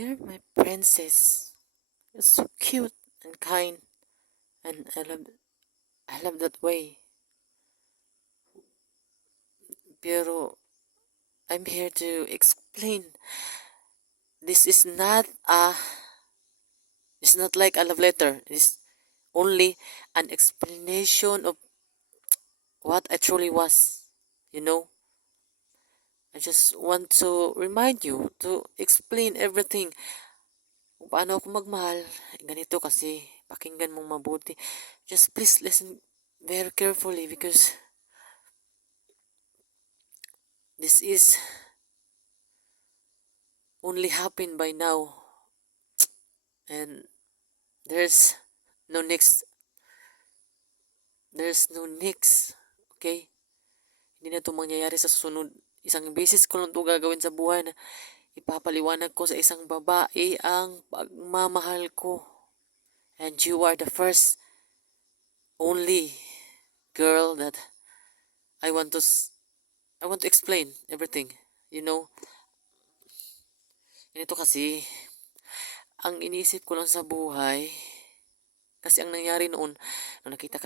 You're my princess. You're so cute and kind, and I love that way. Pero I'm here to explain. This is not a. It's not like a love letter. It's only an explanation of what I truly was. You know, I just want to remind you to explain everything. Kung paano ako magmahal. Ganito kasi, pakinggan mong mabuti. Just please listen very carefully because this is only happened by now. And there's no next. There's no next. Okay? Hindi na ito mangyayari sa susunod. Isang beses ko lang ito gagawin sa buhay na ipapaliwanag ko sa isang babae ang pagmamahal ko. And you are the first, only girl that I want to I want to explain everything. You know, ganito kasi, ang iniisip ko lang sa buhay, kasi ang nangyari noon, nung nakita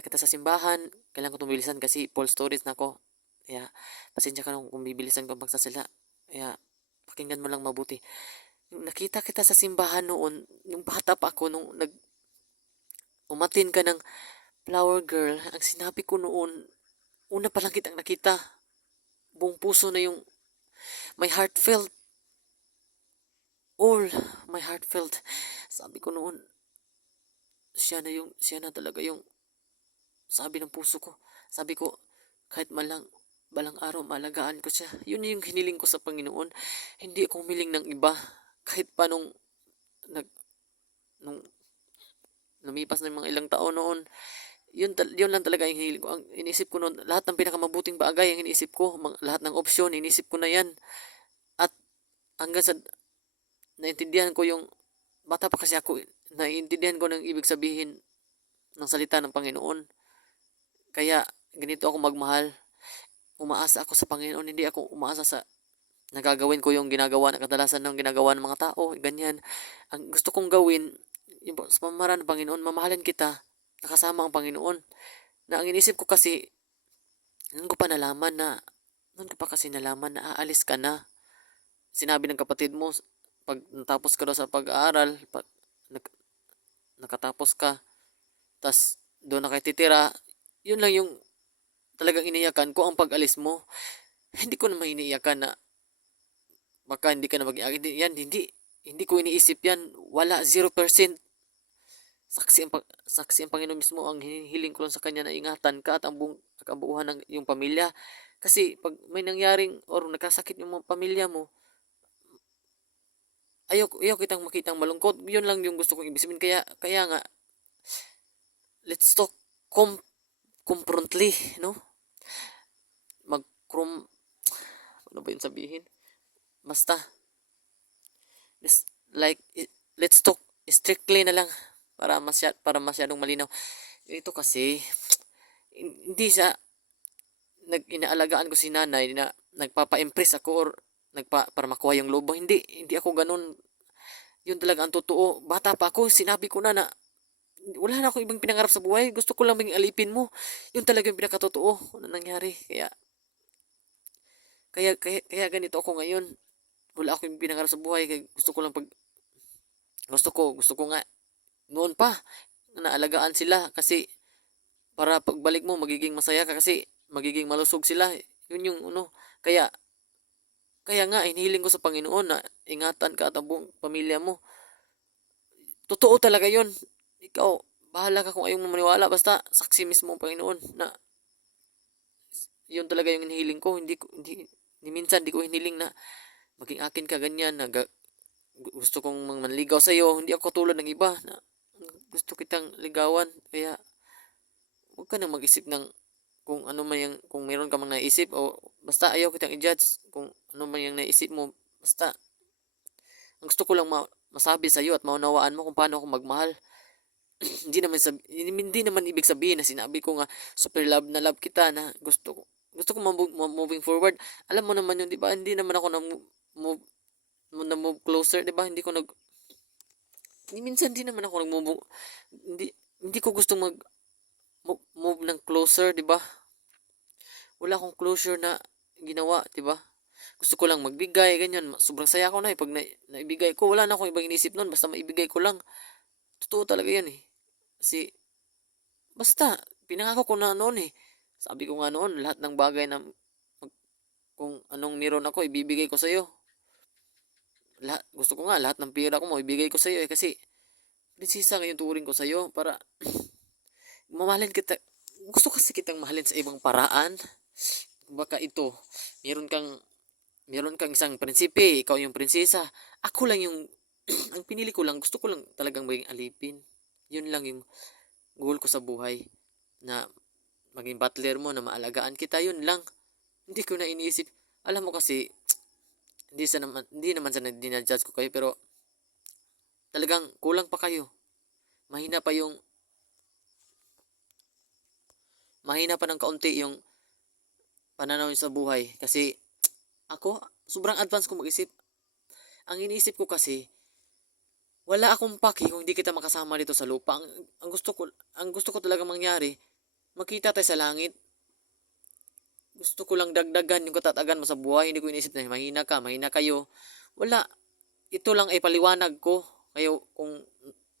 kita sa simbahan, kailangan ko tumbilisan kasi Paul stories na ako. Kaya, pasensya ka nung kung bibilisan ko ang pagsasala. Kaya, pakinggan mo lang mabuti. Nung nakita kita sa simbahan noon, nung bata pa ako, nung umatin ka ng flower girl, ang sinabi ko noon, una pa lang kitang nakita, buong puso na yung my heart felt, all my heart felt. Sabi ko noon, siya na talaga yung sabi ng puso ko. Sabi ko, kahit balang araw malagaan ko siya. Yun yung hiniling ko sa Panginoon. Hindi ako humiling ng iba. Kahit pa nung lumipas na yung mga ilang taon noon, yun lang talaga yung hiniling ko. Ang iniisip ko noon, lahat ng pinakamabuting bagay ang iniisip ko. Lahat ng opsyon, iniisip ko na yan. At hanggang sa naintindihan ko yung, bata pa kasi ako, naiintindihan ko ng ibig sabihin ng salita ng Panginoon. Kaya, ganito ako magmahal. Umaasa ako sa Panginoon, hindi ako umaasa sa nagagawin ko yung ginagawa na kadalasan ng ginagawa ng mga tao, ganyan. Ang gusto kong gawin, yung sa pamamaraan ng Panginoon, mamahalin kita, nakasama ang Panginoon. Na ang inisip ko kasi, noon ko pa kasi nalaman na aalis ka na. Sinabi ng kapatid mo, pag natapos ka daw sa pag-aaral, nakatapos ka, tas doon na kayo titira, yun lang yung talagang iniyakan ko ang pag-alis mo. Hindi ko naman iniyakan na baka hindi ka na mag-iagad. Yan, hindi ko iniisip yan. Wala, 0%. Saksi ang Panginoon mismo, ang hinihiling ko lang sa Kanya na ingatan ka at ang kabuuhan ng iyong pamilya. Kasi pag may nangyaring or nagkasakit yung mga pamilya mo, ayaw kitang makitang malungkot. Yun lang yung gusto kong ibig sabihin. Kaya nga, let's talk confrontly, no? Ano ba yun sabihin? Basta, like, let's talk strictly na lang para masyadong malinaw. Ito kasi, hindi siya, inaalagaan ko si nanay na nagpapa-impress ako or para makuha yung lobo. Hindi ako ganun. Yun talaga ang totoo. Bata pa ako, sinabi ko na wala na akong ibang pinangarap sa buhay. Gusto ko lang maging alipin mo. Yun talaga yung pinakatotoo na nangyari. Kaya ganito ako ngayon. Wala akong pinangarap sa buhay. Kaya gusto ko nga noon pa naalagaan sila kasi para pagbalik mo magiging masaya ka kasi magiging malusog sila. Yun yung kaya nga inihiling ko sa Panginoon na ingatan ka at ang buong pamilya mo. Totoo talaga yun. Ikaw, bahala ka kung ayaw mo maniwala. Basta saksi mismo ang Panginoon na yun talaga yung hinihiling ko. Hindi minsan di ko hiniling na maging akin ka ganyan na gusto kong manligaw sa iyo. Hindi ako tulad ng iba na gusto kitang ligawan. Kaya huwag ka nang mag-isip ng kung meron ka mang naisip o basta ayaw kitang i-judge kung ano man yung naisip mo. Basta ang gusto ko lang masabi sa iyo at maunawaan mo kung paano ako magmahal. Hindi naman ibig sabihin na sinabi ko nga super love na love kita na gusto ko moving forward. Alam mo naman yun, di ba? Hindi naman ako na move na move closer, 'di ba? Minsan din naman ako nagmo-move, hindi hindi ko gustong move ng closer, 'di ba? Wala akong closure na ginawa, 'di ba? Gusto ko lang magbigay, ganyan. Sobrang saya ko na eh pag naibigay ko. Wala na akong ibang inisip noon, basta maibigay ko lang. Totoo talaga 'yan eh. Kasi basta pinangako ko na noon eh. Sabi ko nga noon, lahat ng bagay na kung anong meron ako ibibigay ko sa iyo. Gusto ko nga lahat ng pera ko mo ibigay ko sa iyo eh kasi prinsesa yung turing ko sa iyo para mamahalin kita. Gusto kasi kitang mahalin sa ibang paraan. Baka ito, meron kang meron kang isang prinsipe, ikaw yung prinsesa. Ako lang yung ang pinili ko lang, gusto ko lang talagang maging alipin. Yun lang yung goal ko sa buhay na maging butler mo na maalagaan kita, yun lang. Hindi ko na iniisip. Alam mo kasi hindi naman sa dinajudge ko kayo pero talagang kulang pa kayo. Mahina pa yung mahina pa ng kaunti yung pananaw niyo sa buhay kasi ako sobrang advance ko mag-isip. Ang iniisip ko kasi wala akong paki kung hindi kita makasama dito sa lupa. Ang gusto ko talaga mangyari, makita tayo sa langit. Gusto ko lang dagdagan yung katatagan mo sa buhay. Hindi ko iniisip na mahina ka, mahina kayo. Wala. Ito lang ay paliwanag ko. Kayo kung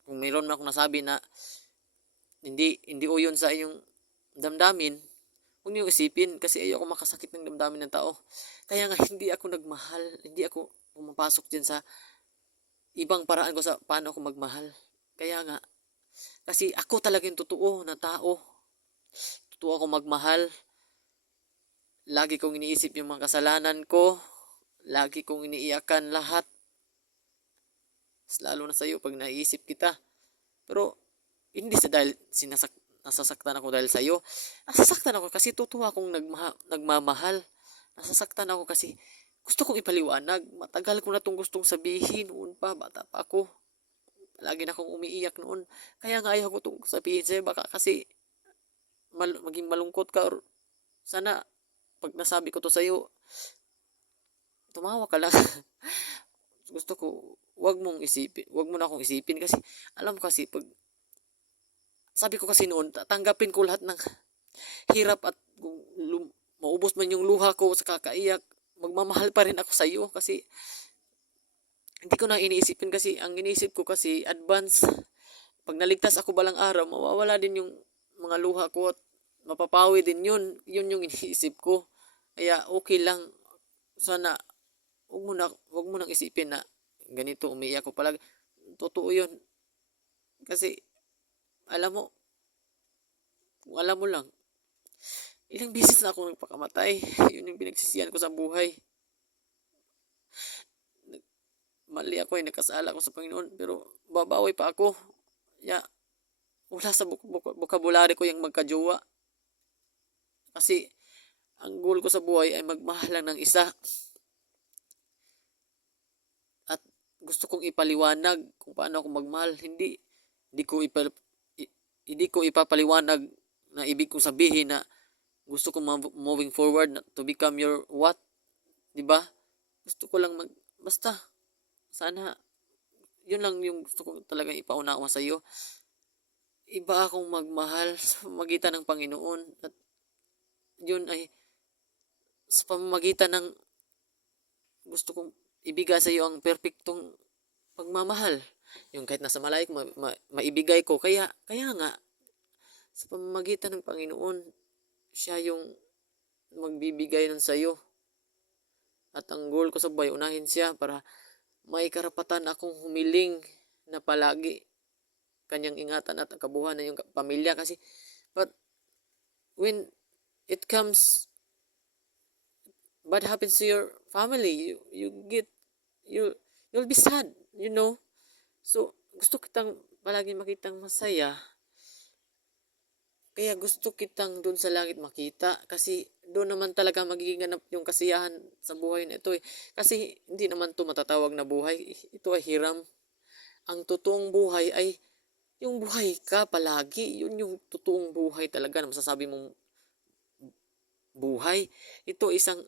mayroon man akong nasabi na hindi uyon sa iyong damdamin, huwag niyo isipin kasi ayoko makasakit ng damdamin ng tao. Kaya nga hindi ako nagmahal, hindi ako pumapasok din sa ibang paraan ko sa paano ako magmahal. Kaya nga, kasi ako talaga yung totoo na tao. Totoo ako magmahal. Lagi kong iniisip yung mga kasalanan ko. Lagi kong iniiyakan lahat. Lalo na sa'yo pag naiisip kita. Pero hindi sa dahil nasasaktan ako dahil sa'yo. Nasasaktan ako kasi totoo akong nagmamahal. Nasasaktan ako kasi gusto kong ipaliwanag. Matagal ko na itong gustong sabihin. Noon pa, bata pa ako. Lagi na akong umiiyak noon. Kaya nga ayaw ko itong sabihin sa'yo. Baka kasi maging malungkot ka or sana pag nasabi ko to sa'yo, tumawa ka lang. Gusto ko, wag mo na akong isipin kasi alam ko kasi pag sabi ko kasi noon, tanggapin ko lahat ng hirap at kung maubos man yung luha ko sa kakaiyak, magmamahal pa rin ako sa iyo kasi hindi ko na iniisipin kasi ang iniisip ko kasi advance. Pag naligtas ako balang araw, mawawala din yung mga luha ko at mapapawi din yun. Yun yung iniisip ko. Kaya okay lang. Sana wag mo nang isipin na ganito umiiyak ko palagi. Totoo yun. Kasi alam mo, kung alam mo lang, ilang beses na ako nagpakamatay. Yun yung pinagsisiyan ko sa buhay. Mali ako eh, nagkasala ako sa Panginoon. Pero babawi pa ako. Wala sa vocabulary ko yung magkajowa. Kasi ang goal ko sa buhay ay magmahal lang ng isa. At gusto kong ipaliwanag kung paano ako magmahal. Hindi ko ipapaliwanag na ibig kong sabihin na gusto kong moving forward na to become your what, 'di ba? Gusto ko lang basta sana yun lang yung gusto ko talaga ipaunawa sa iyo. Iba akong magmahal sa pamamagitan ng Panginoon at yun ay sa pamamagitan ng gusto kong ibigay sa iyo ang perpektong pagmamahal. Yung kahit nasa malayo maibigay ko. Kaya nga, sa pamamagitan ng Panginoon, siya yung magbibigay nun sa iyo. At ang goal ko sa buhay, unahin siya para may karapatan akong humiling na palagi kanyang ingatan at kabuuan ng yung pamilya. Kasi, but when it comes, bad happens to your family, you'll be sad, you know. So, gusto kitang palagi makitang masaya. Kaya gusto kitang doon sa langit makita kasi doon naman talaga magiging ganap yung kasiyahan sa buhay na ito eh. Kasi hindi naman to matatawag na buhay. Ito ay hiram. Ang totoong buhay ay yung buhay ka palagi. Yun yung totoong buhay talaga na masasabi mong buhay. Ito isang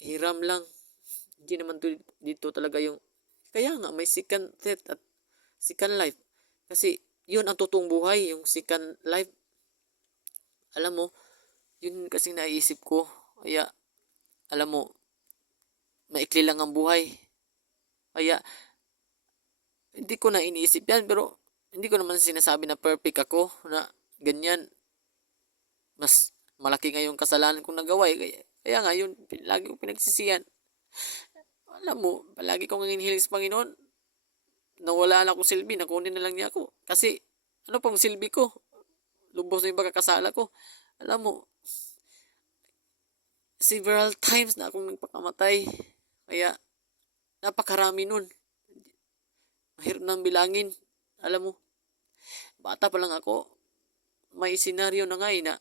hiram lang. Hindi naman dito talaga yung, kaya nga may second death at second life. Kasi yun ang totoong buhay, yung second life. Alam mo, yun kasing naiisip ko. Kaya, alam mo, maikli lang ang buhay. Kaya, hindi ko na iniisip yan. Pero, hindi ko naman sinasabi na perfect ako. Na ganyan. Mas malaki nga yung kasalanan kong nagawa. Kaya nga, yun, lagi ko pinagsisiyan. Alam mo, palagi kong hinihiling sa Panginoon, nawala na akong silbi, nakunin na lang niya ako. Kasi, ano pang silbi ko? Lubos na yung pagkakasala ko. Alam mo, several times na akong nagpakamatay. Kaya, napakarami nun. Mahirap nang bilangin. Alam mo, bata pa lang ako, may senaryo na nga na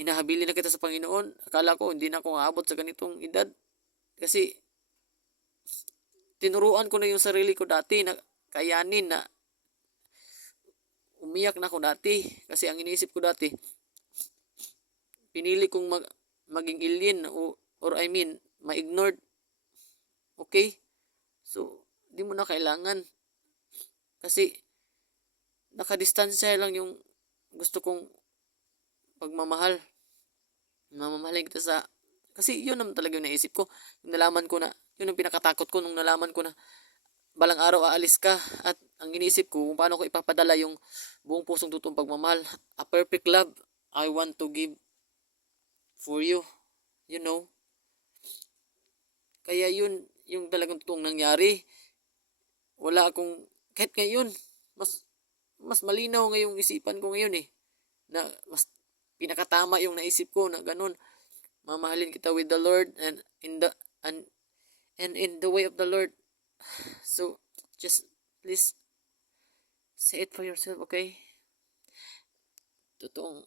hinahabilin na kita sa Panginoon. Akala ko hindi na ako aabot sa ganitong edad. Kasi, tinuruan ko na yung sarili ko dati na kayanin na umiyak na ako dati. Kasi ang iniisip ko dati, pinili kong maging alien or I mean, ma-ignored. Okay? So, di mo na kailangan. Kasi, nakadistansya lang yung gusto kong pagmamahal. Mamahalin kita sa, kasi yun naman talaga yung naisip ko. Yung nalaman ko na, yun ang pinakatakot ko nung nalaman ko na balang araw aalis ka. At ang iniisip ko kung paano ko ipapadala yung buong pusong totoong pagmamahal. A perfect love I want to give for you. You know? Kaya yun, yung talagang totoong nangyari. Wala akong, kahit ngayon, mas malinaw ngayong isipan ko ngayon na mas pinakatama yung naisip ko na ganun. Mamahalin kita with the Lord and in the way of the Lord. So, just please say it for yourself, okay? Totoong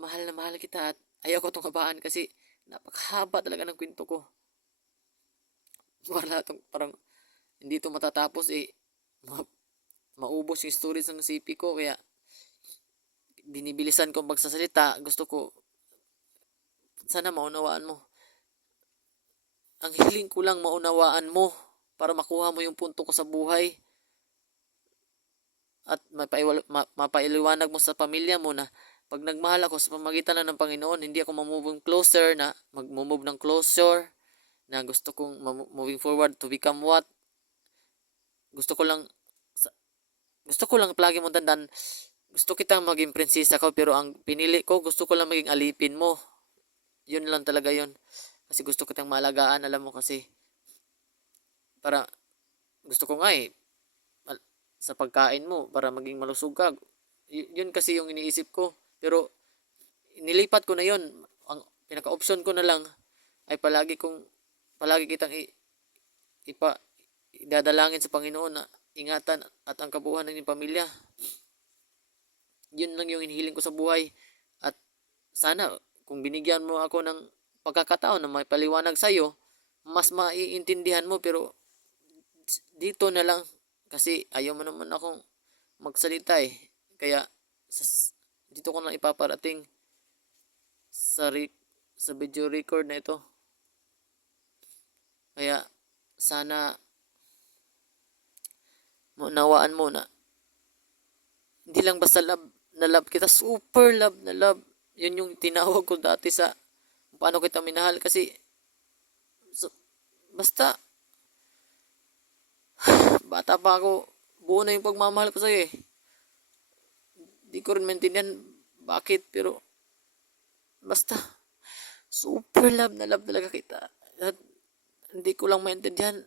mahal na mahal kita at ayaw ko itong habaan kasi napakahaba talaga ng kwento ko. Wala itong parang hindi ito matatapos maubos yung stories ng CP ko. Kaya binibilisan ko magsasalita. Gusto ko sana maunawaan mo. Ang hiling ko lang maunawaan mo para makuha mo yung punto ko sa buhay. At mapailiwanag mo sa pamilya mo na pag nagmahal ako sa pamagitan ng Panginoon, hindi ako mamove closer na mag-move ng closer na gusto kong moving forward to become what? Gusto ko lang palagi mo tandaan, gusto kitang maging prinsesa ko pero ang pinili ko, gusto ko lang maging alipin mo. Yun lang talaga yun. Kasi gusto kitang maalagaan, alam mo kasi. Para, gusto ko nga sa pagkain mo, para maging malusog ka. Yun kasi yung iniisip ko. Pero, nilipat ko na yun. Ang pinaka-option ko na lang ay palagi kitang idadalangin sa Panginoon na ingatan at ang kabuuan ng pamilya. Yun lang yung hinihiling ko sa buhay. At sana, kung binigyan mo ako ng pagkakataon na may paliwanag sa'yo, mas maiintindihan mo. Pero dito na lang kasi ayaw mo naman akong magsalita Kaya dito ko lang ipaparating sa video record na ito. Kaya sana maunawaan mo na hindi lang basta love na love kita, super love na love. Yun yung tinawag ko dati sa paano kita minahal. Kasi basta bata pa ako, buo na yung pagmamahal ko sa'yo Di ko rin maintindihan bakit, pero basta super love na love talaga kita. At hindi ko lang maintindihan,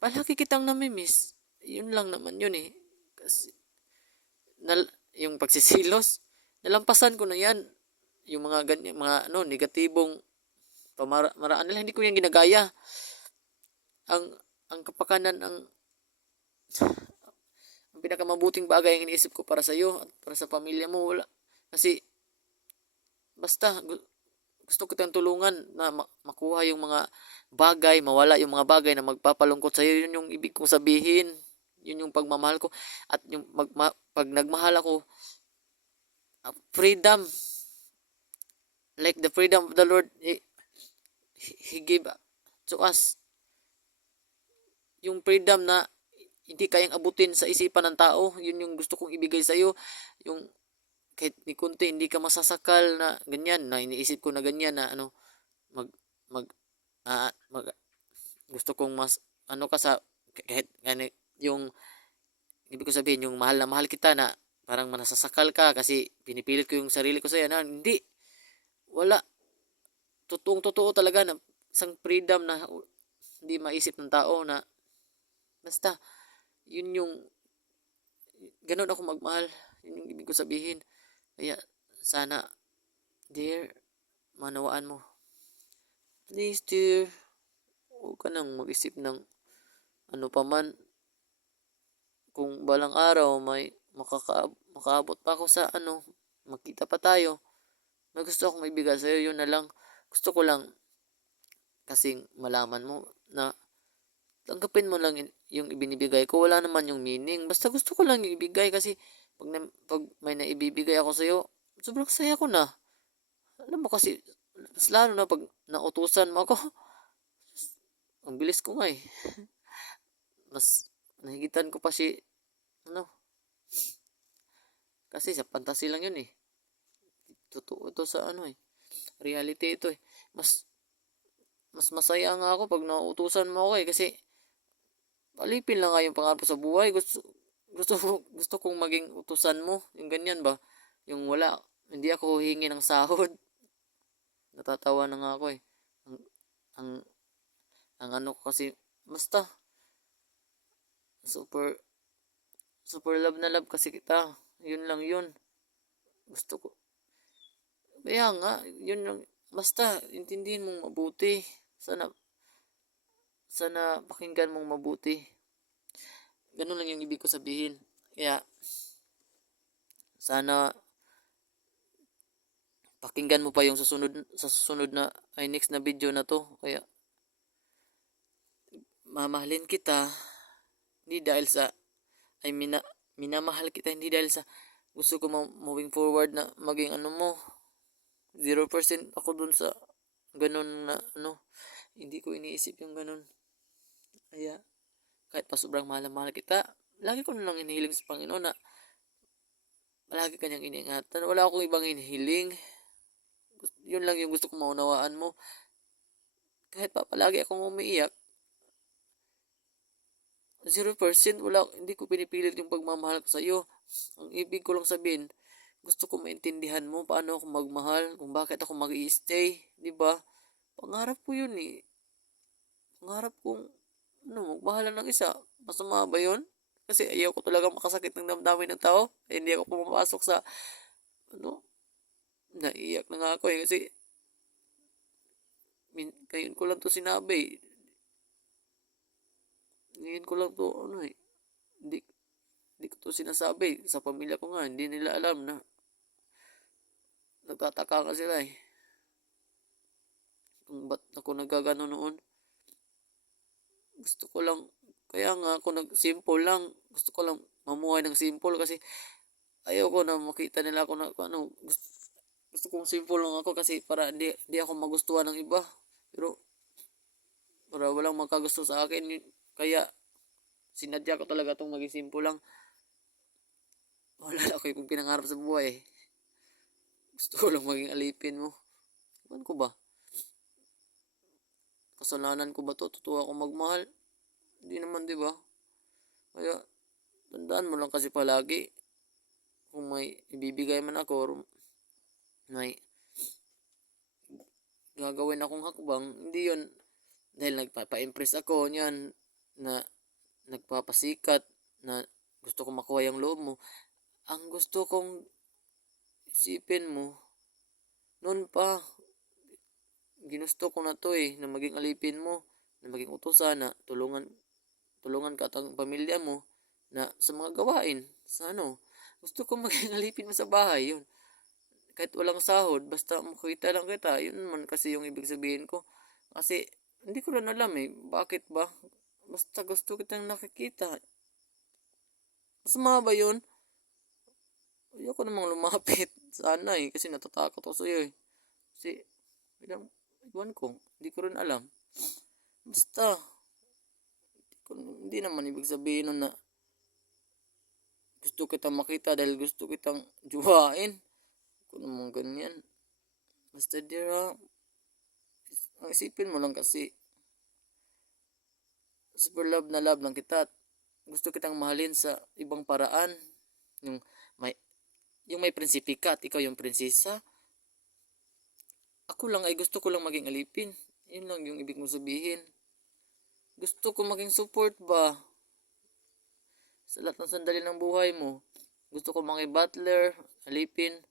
palagi kitang namimiss. Yun lang naman yun Kasi yung pagsisilos, nalampasan ko na yan. Yung mga ganyan, mga negatibong pamaraan nila, hindi ko yan ginagaya. Ang kapakanan, ang pinakamabuting bagay ang iniisip ko para sa iyo at para sa pamilya mo. Wala. Kasi, basta, gusto kitang tulungan na makuha yung mga bagay, mawala yung mga bagay na magpapalungkot sa iyo. Yun yung ibig kong sabihin. Yun yung pagmamahal ko. At yung pag nagmahal ako, freedom. Like the freedom of the Lord, he gave to us yung freedom na hindi kayang abutin sa isipan ng tao. Yun yung gusto kong ibigay sa'yo. Yung kahit ni konti hindi ka masasakal na ganyan, na iniisip ko na ganyan na ano, mag mag mag gusto kong mas ano ka sa kahit ano yung ibig ko sabihin yung mahal na mahal kita na parang manasasakal ka kasi pinipilit ko yung sarili ko sa'yo na hindi. Wala. Totoong-totoo talaga na isang freedom na hindi maisip ng tao na basta yun yung gano'n ako magmahal. Yun yung ibig ko sabihin. Kaya sana, dear, manawaan mo. Please, dear, huwag ka nang mag-isip ng ano pa man. Kung balang araw may makaabot pa ako sa ano, magkita pa tayo. May gusto akong ibigay sa'yo, yun na lang. Gusto ko lang kasing malaman mo na tanggapin mo lang yung ibinibigay ko. Wala naman yung meaning. Basta gusto ko lang yung ibigay kasi pag may naibibigay ako sa'yo, sobrang saya ko na. Alam mo kasi, mas lalo na pag nautusan mo ako, ang bilis ko nga eh. Mas nahigitan ko pa si, ano, kasi sa fantasy lang yun eh. Totoo ito sa ano eh. Reality ito eh. Mas, mas masaya nga ako pag nautusan mo ako eh. Kasi, alipin lang nga yung pangarap ko sa buhay. Gusto kong maging utusan mo. Yung ganyan ba? Yung wala. Hindi ako huhingi ng sahod. Natatawa na nga ako eh. Ang, ang, ang ano ko kasi, basta, super, super love na love kasi kita. Yun lang yun. Gusto ko. Kaya nga, yun lang. Basta, intindihin mong mabuti. Sana, sana pakinggan mong mabuti. Ganun lang yung ibig ko sabihin. Kaya, sana pakinggan mo pa yung sa susunod na ay next na video na to. Kaya mamahalin kita hindi dahil sa ay minamahal kita hindi dahil sa gusto ko moving forward na maging ano mo 0% ako dun sa ganun na ano, hindi ko iniisip yung ganun. Kaya kahit pa sobrang mahal kita, lagi ko na lang inihiling sa Panginoon na palagi kanyang iniingatan. Wala akong ibang inihiling. Yun lang yung gusto kong maunawaan mo. Kahit pa palagi akong umiiyak, 0% wala, hindi ko pinipilit yung pagmamahal ko sa iyo. Ang ibig ko lang sabihin, gusto ko maintindihan mo paano ako magmahal, kung bakit ako mag-i-stay, di ba? Pangarap ko yun eh. Pangarap kong ano, magmahal ng isa. Masama ba yun? Kasi ayaw ko talaga makasakit ng damdamin ng tao. Eh, hindi ako pumapasok sa ano, naiiyak na nga ako eh. Kasi ngayon ko lang to sinabi. Ngayon ko lang to ano eh. Hindi, hindi ko to sinasabi. Sa pamilya ko nga, hindi nila alam na nagtataka ka sila eh. Kung ba't ako nagkagano noon. Gusto ko lang, kaya nga ako simple lang. Gusto ko lang mamuhay ng simple kasi ayaw ko na makita nila ako na ano, gusto kong simple lang ako kasi para hindi ako magustuhan ng iba. Pero para walang makagusto sa akin. Kaya sinadya ko talaga itong maging simple lang. Wala ako yung pinangarap sa buhay. Gusto ko lang maging alipin mo. Ewan ko ba? Kasalanan ko ba to? Totoo ako magmahal? Hindi naman, di ba? Kaya, tandaan mo lang kasi palagi. Kung may ibibigay man ako, may gagawin akong hakbang, hindi yon dahil nagpapa-impress ako niyan na nagpapasikat na gusto ko makuha yung loob mo. Ang gusto kong isipin mo, noon pa, ginusto ko na to eh, na maging alipin mo, na maging utusan, na tulungan ka at ang pamilya mo, na sa mga gawain, sa ano, gusto ko maging alipin mo sa bahay, yun. Kahit walang sahod, basta makita lang kita, yun man kasi yung ibig sabihin ko. Kasi, hindi ko rin alam eh, bakit ba? Basta gusto kitang nakikita. Masama ba yun? Ayoko namang lumapit. Sana eh, kasi natatakot ako sa'yo eh. Kasi, Iwan ko, hindi ko rin alam. Basta, hindi naman ibig sabihin nun na gusto kitang makita dahil gusto kitang juwain. Kung naman ganyan. Basta dear, ang isipin mo lang kasi, super love lang kita at gusto kitang mahalin sa ibang paraan. Yung may, yung may prinsipi ka at ikaw yung prinsesa. Ako lang ay gusto ko lang maging alipin. Yun lang yung ibig mong sabihin. Gusto ko maging support ba? Sa lahat ng sandali ng buhay mo. Gusto ko maging butler, alipin.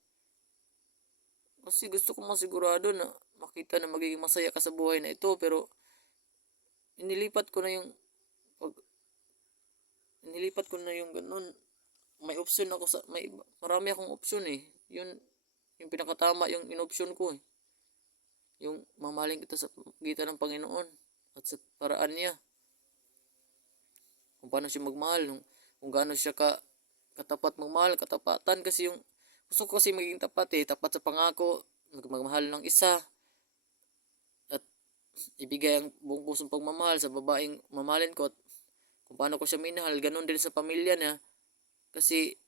Kasi gusto ko masigurado na makita na magiging masaya ka sa buhay na ito. Pero inilipat ko na yung ganun. May option ako marami akong option eh. Yun yung pinakatama yung inoption ko eh. Yung mamahalin kita sa pagitan ng Panginoon at sa paraan niya. Kung paano siya magmahal, kung gaano siya katapat magmahal, katapatan kasi yung gusto ko kasi maging tapat eh, tapat sa pangako, magmahal ng isa at ibigay ang buong pusong pagmamahal sa babaeng mamahalin ko at kung paano ko siya minahal, ganun din sa pamilya niya kasi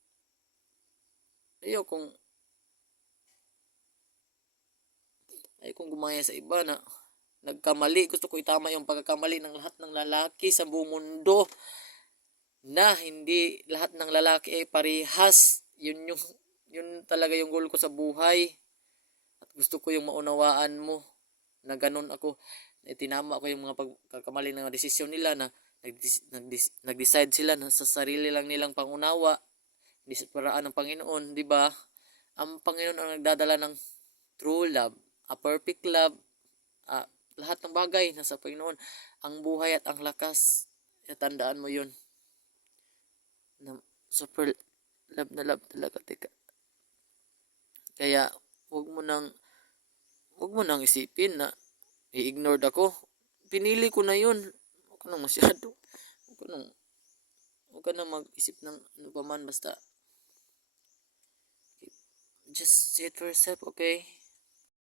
kung gumaya sa iba na nagkamali, gusto ko itama yung pagkakamali ng lahat ng lalaki sa buong mundo na hindi lahat ng lalaki ay parehas. Yun talaga yung goal ko sa buhay. At gusto ko yung maunawaan mo na ganun ako. Tinama ko yung mga pagkakamali ng desisyon nila na nag-decide sila na sa sarili lang nilang pangunawa, hindi sa paraan ng Panginoon, di ba? Ang Panginoon ang nagdadala ng true love, a perfect love, lahat ng bagay nasa Panginoon, ang buhay at ang lakas. Tandaan mo yun. Na super love na love talaga, teka. Kaya wag mo nang isipin na i-ignored ako. Pinili ko na yun. Huwag ka nang masyado. Huwag ka nang mag-isip ng ano pa man, basta just say it for yourself, okay?